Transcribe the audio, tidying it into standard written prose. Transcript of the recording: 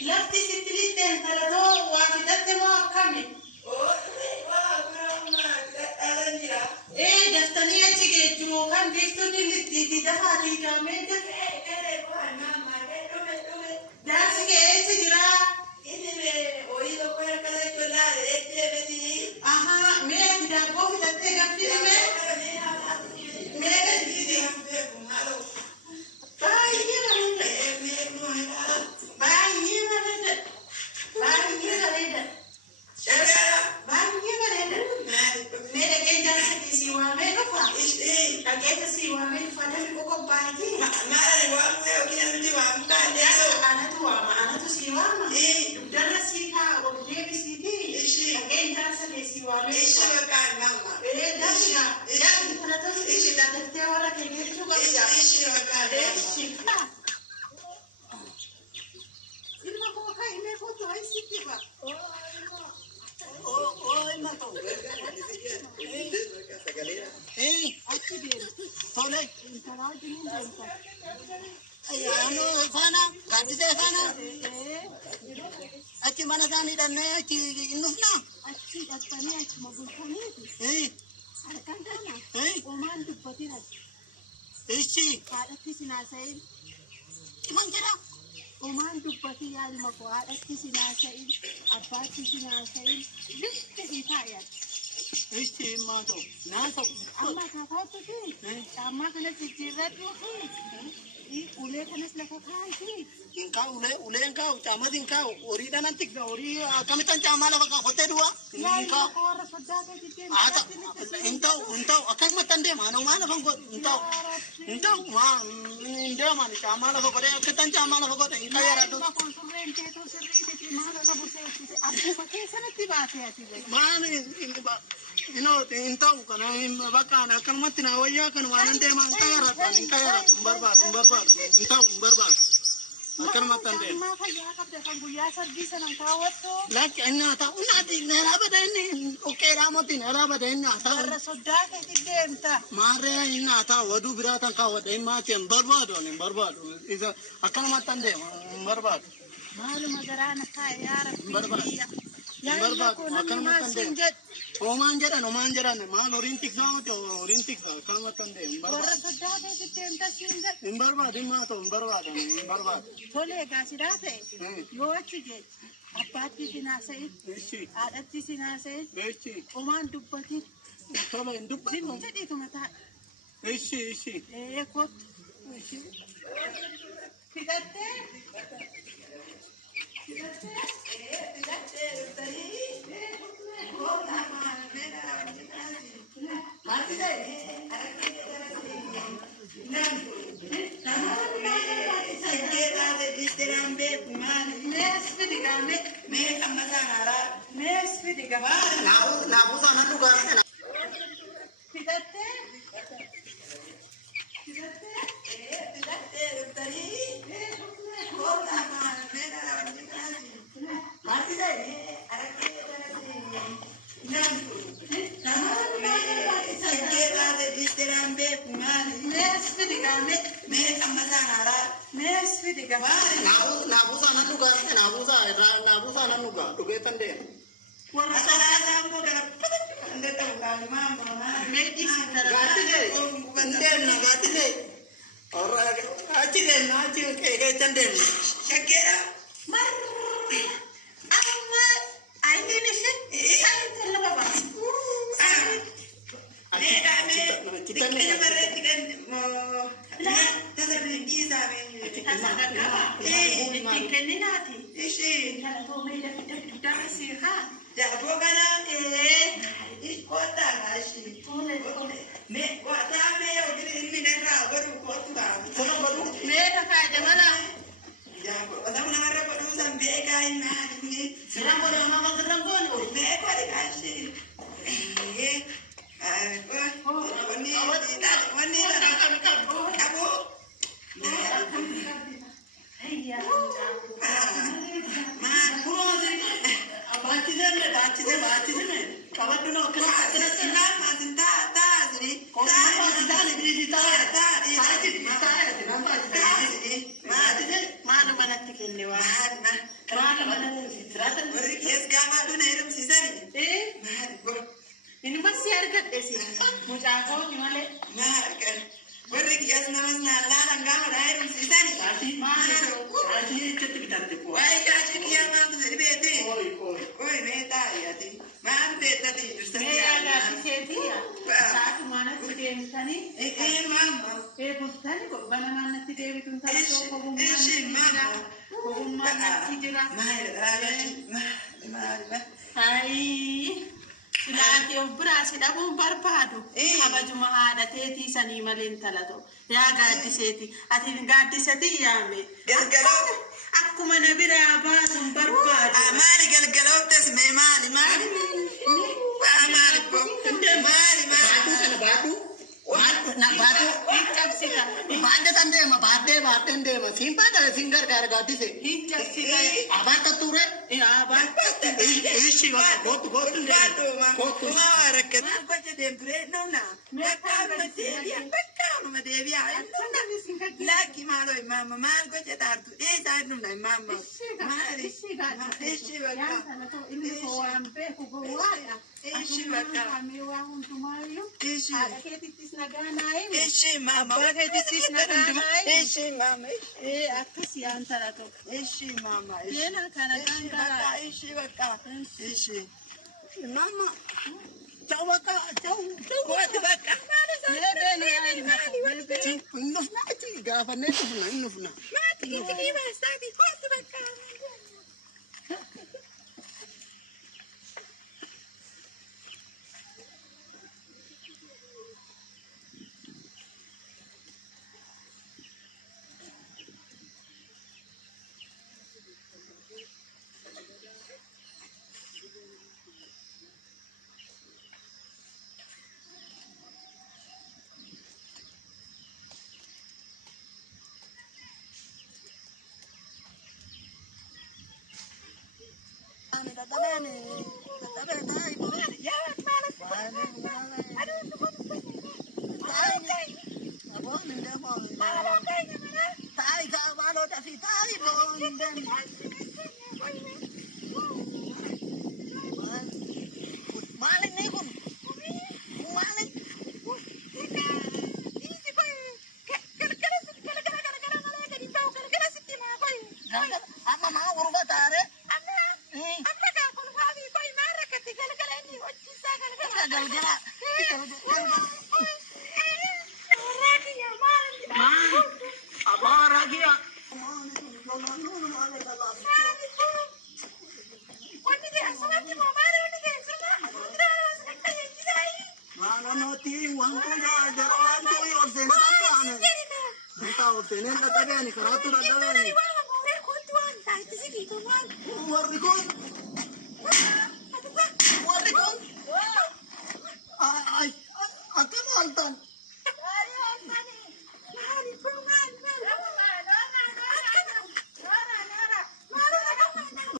لفتي ستلتين ثلاثة واحدة ما كمل. إيه دفتني أتيجي جو كان بيفتوني اللي تيجي دفعتي كامل دفع كده كمان ما ده سيجي تجرا إني أريد أقول كذا كلا إتبدي أها مين كده بوك تتجا في مين كده أتي mana ثاني دنا أتي إنفنا أتي أتني أتي ما بقولني إيه أكان دنا إيه ومان تبتدي إيشي هذا كيسنا سيد كمان كده ومان تبتدي يا المقوى هذا كيسنا سيد أبا كيسنا سيد ليش تيجي إيشي ما تو ناسو أما كفاته كي أما كنا تجرب ule kanas la kakai ingkau ule ingkau camat ingkau ori dan nanti ori kami tan camal apa kau hotel dua ingkau ada intau akan matan dia mana bang intau ma dia mana camal apa kau dia tan camal apa kau ingkau ya ratu mana intau karena bakan akan mati nawaya kan mana dia mana ya ratu barbar intau barbar akan matan dia laki ina ta unadi nera bada ini oke ramoti nera bada ini ta sudah ke mare ina ta wadu biratan ka wada mati barbar itu akan matan dia barbar malu magarana kaya rabbi barbar akan matan dia Oman jaran, mal orintik sama tu orintik sama, kalau matan deh. Baru sudah deh kita entah singgah. Imbarbat, imbarbat. Boleh kasih rasa. Yo aja. Apa ti nasi? Ada ti nasi? Oman dupati. Kalau dupati. Jadi tu mata. Isi. Kot. Tidak deh. Nabusa nanuga, tugetan deh. Gati deh. Orang aci deh, kayak cendem. Cekera. Mar. Amat. Ini nih sih. Saya terlalu apa? Kita ni berarti kan mau. Tazar pergi sampai. Tazar apa? Kita ni nanti. Isi. Kalau tu mereka kita masih kan. Jadi bukan kota nasi. Me kota me orang ini negara baru kota. Kota baru. Mereka kaja mana? Ya, orang negara baru sampai kain mana? Serang boleh orang serang boleh. Mereka dikasih. Mana kanatti kenne waan. Maal mana sitirata. Warri kees gaafa aduu na heerumsiisani. Maal Inni si argadhe si. Mucaa kooni malee. Maal warri kees namas naallaan gaafa na heerumsiisani. Maal jechuutti bitatte koo. Waa'ee kaashii kiyyaa maaltu jedhi beete. Koi mee taa'eeti. Maal beektati dursa Mee yaadaati seetiya. Saatu manatti deemtanii. Maama. Buftani bana manatti deebituun ta'a koo kogummaan natti jira. Maal. Hayi. Silaati of biraa si dhabuun barbaadu. Kabajuma haadha teetii sanii malee intalato. Yaa gaaddiseeti. Ati gaaddiseeti yaame. Galgaloo. Akkuma na biraa baatuun barbaadu. Maali galgalooftas mee maali. Maali baaduu kana baaduu. Na baaduu. Hiccabsita. Baadde tan deema baadden deema. Siin baadala siin gargaara gaaddise. Hiccabsita. Abaata ture. Abaata. Ishi kootu deema. Kootu. Maa rakkate. Maal gocha deemturee nuna. Bakkaanuma deebi'a. Laakki maaloo imaama maal gocha taartu dheesaa nuna imaama. Maali. Ishi bakka. Inni koo waan beeku gowwaadha. Ishi bakka. Ishi. Haadha keetittis nagaa naayim. Ishi maama. Abbaa keetittis nagaa naayim. Ishi maama. Akkasii aan talato. Ishi maama. Yeena kana gangara. Ishi bakka. Ishi. Mama. Ciao bakka. Ciao. Waati bakka. Nufnaati gaafannee nufna. Maati itti baastaafi waati bakka.